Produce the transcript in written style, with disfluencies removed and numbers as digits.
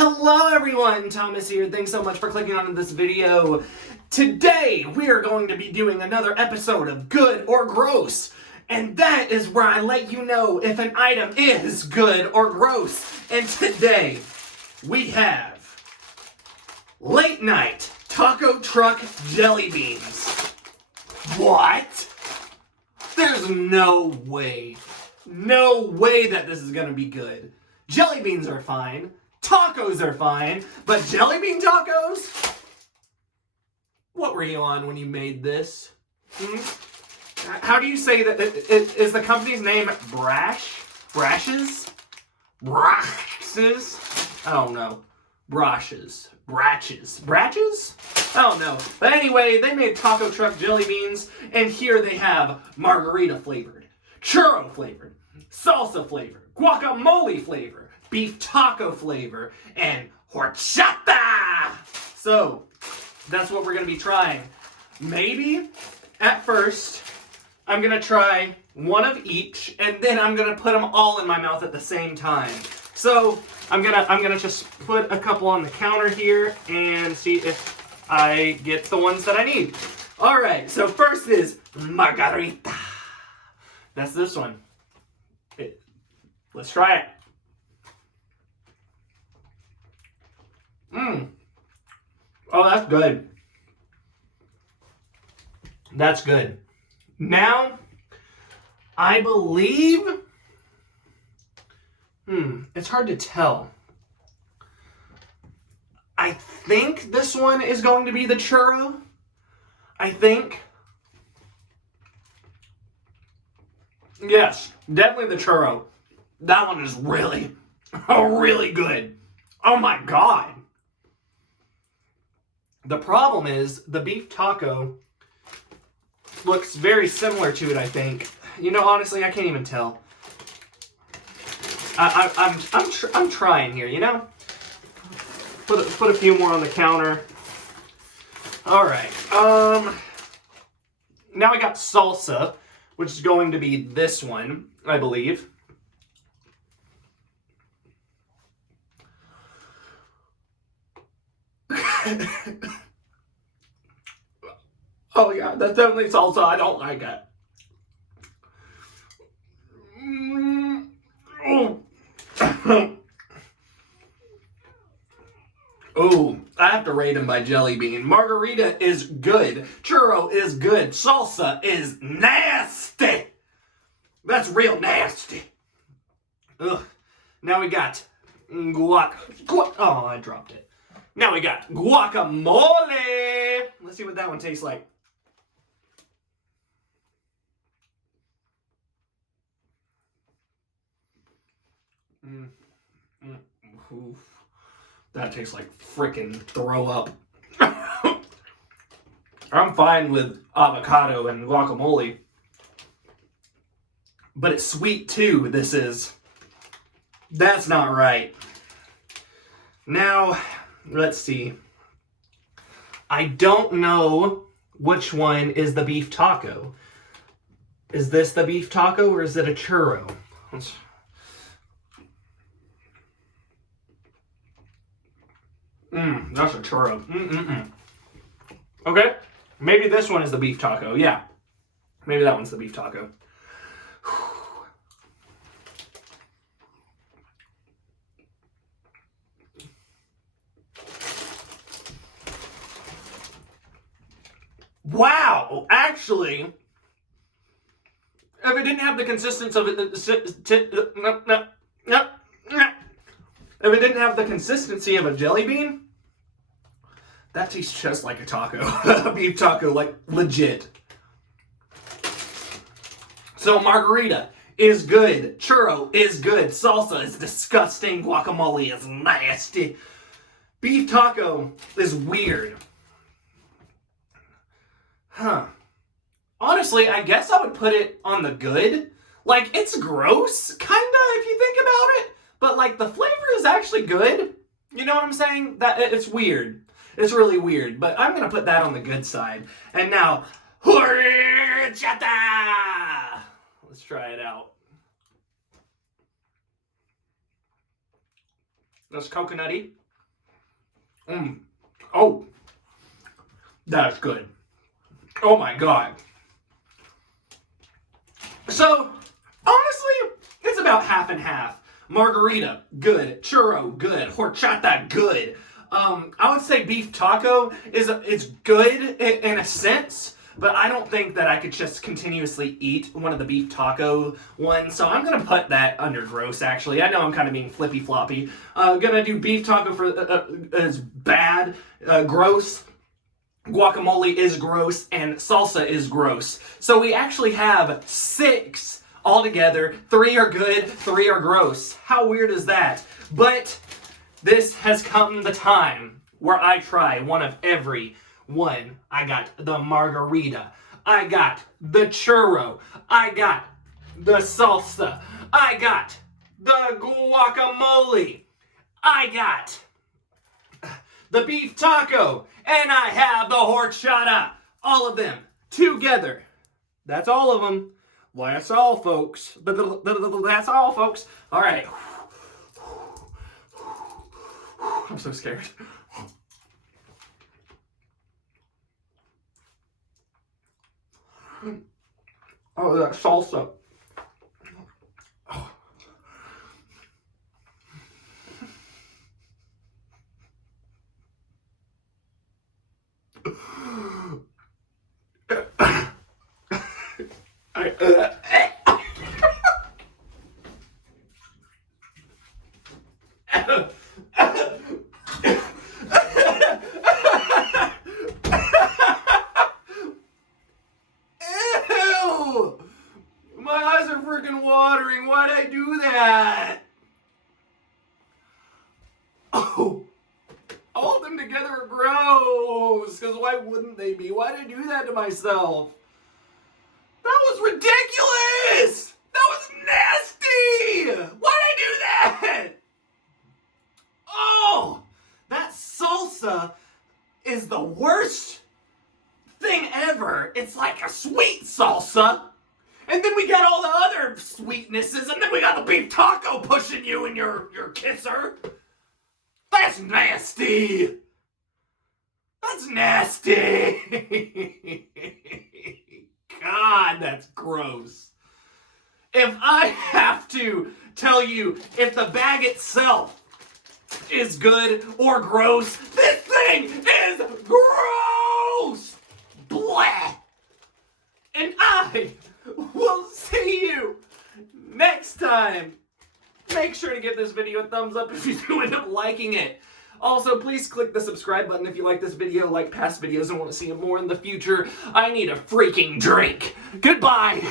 Hello everyone, Thomas here. Thanks so much for clicking on this video. Today we are going to be doing another episode of Good or Gross. And that is where I let you know if an item is good or gross. And today we have late night taco truck jelly beans. What? There's no way that this is gonna be good. Jelly beans are fine. Tacos are fine, but jelly bean tacos? What were you on when you made this? How do you say that? Is the company's name Brach? Brach's? Brach's? I don't know. Brach's? Brach's? I don't know. But anyway, they made taco truck jelly beans, and here they have margarita flavored, churro flavored, salsa flavored, guacamole flavor, beef taco flavor, and horchata! So, that's what we're going to be trying. Maybe, at first, I'm going to try one of each, and then I'm going to put them all in my mouth at the same time. So, I'm gonna just put a couple on the counter here, and see if I get the ones that I need. Alright, so first is margarita. That's this one. Let's try it. Oh, that's good. That's good. Now, I believe... it's hard to tell. I think this one is going to be the churro. I think. Yes, definitely the churro. That one is really, really good. Oh my god. The problem is, the beef taco looks very similar to it, I think. You know, honestly, I can't even tell. I'm trying here, you know? Put a few more on the counter. Alright, now I got salsa, which is going to be this one, I believe. Oh yeah, that's definitely salsa. I don't like it. Oh, I have to rate them by jelly bean. Margarita is good. Churro is good. Salsa is nasty. That's real nasty. Ugh. Now we got oh, I dropped it. Now we got guacamole. Let's see what that one tastes like. Oof. That tastes like frickin' throw up. I'm fine with avocado and guacamole. But it's sweet too, this is. That's not right. Now, let's see. I don't know which one is the beef taco. Is this the beef taco or is it a churro? That's a churro. Okay, maybe this one is the beef taco. Yeah, maybe that one's the beef taco. Wow, actually, if it didn't have the consistency of it, if it didn't have the consistency of a jelly bean, that tastes just like a taco. A beef taco, like legit. So margarita is good. Churro is good. Salsa is disgusting. Guacamole is nasty. Beef taco is weird. Huh. Honestly, I guess I would put it on the good. Like, it's gross, kinda, if you think about it. But, like, the flavor is actually good. You know what I'm saying? That it's weird. It's really weird. But I'm going to put that on the good side. And now, horchata! Let's try it out. That's coconutty. Oh, that's good. Oh my God. So, honestly, it's about half and half. Margarita, good. Churro, good. Horchata, good. I would say beef taco is good in a sense, but I don't think that I could just continuously eat one of the beef taco ones, so I'm gonna put that under gross, actually. I know I'm kind of being flippy-floppy. Gonna do beef taco for as bad, gross. Guacamole is gross, and salsa is gross. So we actually have 6 altogether. 3 are good, 3 are gross. How weird is that? But this has come the time where I try one of every one. I got the margarita. I got the churro. I got the salsa. I got the guacamole. I got the beef taco, and I have the horchata. All of them together. That's all of them. That's all, folks. That's all, folks. All right. I'm so scared. Oh, that salsa. Ew! My eyes are freaking watering. Why'd I do that? Oh, all of them together are gross. Because why wouldn't they be? Why'd I do that to myself? That was ridiculous! That was nasty! Why'd I do that? Oh, that salsa is the worst thing ever. It's like a sweet salsa. And then we got all the other sweetnesses, and then we got the beef taco pushing you in your kisser. That's nasty. That's nasty. God, that's gross. If I have to tell you if the bag itself is good or gross, this thing is gross! Blah! And I will see you next time. Make sure to give this video a thumbs up if you do end up liking it. Also, please click the subscribe button if you like this video, like past videos, and want to see more in the future. I need a freaking drink. Goodbye!